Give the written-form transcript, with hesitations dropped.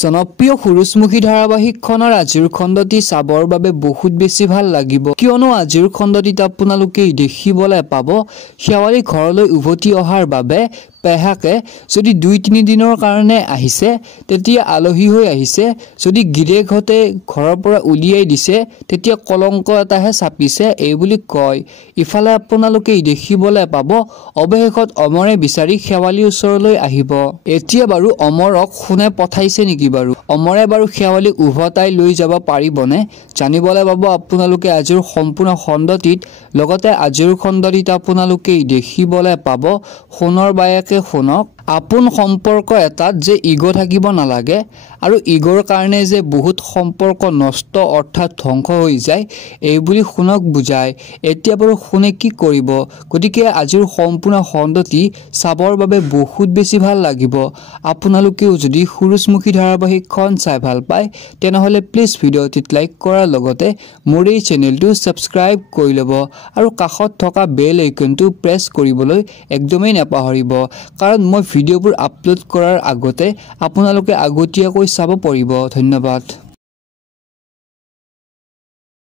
জনপ্ৰিয় সূৰুযমুখী ধাৰাবাহিকখনৰ আজিৰ খণ্ডটি চাবৰ বাবে বহুত বেছি ভাল লাগিব কিয়নো আজিৰ খণ্ডটিত আপোনালোকে দেখিবলৈ পাব শেৱালী ঘৰলৈ উভতি অহাৰ বাবে পেহাকে যদি 2-3 দিনৰ কাৰণে আহিছে তেতিয়া আলহী হৈ আহিছে যদি গিৰেকহতে ঘৰৰ পৰা উলিয়াই দিছে তেতিয়া কলংক এটাহে চাপিছে এই বুলি কয় ইফালে আপোনালোকে দেখিবলৈ পাব অৱশেষত অমৰে বিচাৰি শেৱালীৰ ওচৰলৈ আহিব এতিয়া বাৰু অমৰক শুনে পঠাইছে নেকি বাৰু অমৰে বাৰু শেৱালীক উভতাই লৈ যাব পাৰিবনে জানিবলৈ পাব আপোনালোকে আজিৰ সম্পূৰ্ণ খণ্ডটিত লগতে আজিৰ খণ্ডটিত আপোনালোকে দেখিবলৈ পাব সোণৰ বায়েকে শুনক আপোন সম্পৰ্ক এটাত যে ইগো থাকিব নালাগে আৰু ইগোৰ কাৰণে যে বহুত সম্পৰ্ক নষ্ট অৰ্থাৎ ধ্বংস হৈ যায় এই বুলি শুনক বুজায় এতিয়া বাৰু শুনে কি কৰিব গতিকে আজিৰ সম্পূৰ্ণ খণ্ডটি চাবৰ বাবে বহুত বেছি ভাল লাগিব আপোনালোকেও যদি সূৰুযমুখী ধাৰাবাহিকখন চাই ভাল পায় তেনেহলে প্লিজ ভিডিঅ'টিত লাইক কৰাৰ লগতে মোৰ এই চেনেলটো সাবস্ক্ৰাইব কৰি ল'ব আৰু কাষত থকা বেল আইকনটো প্ৰেছ কৰিবলৈ একদমেই নাপাহৰিব কাৰণ মই ভিডিঅ'বোৰ আপলোড কৰাৰ আগতে আপোনালোকে আগতীয়াকৈ চাব পাৰিব ধন্যবাদ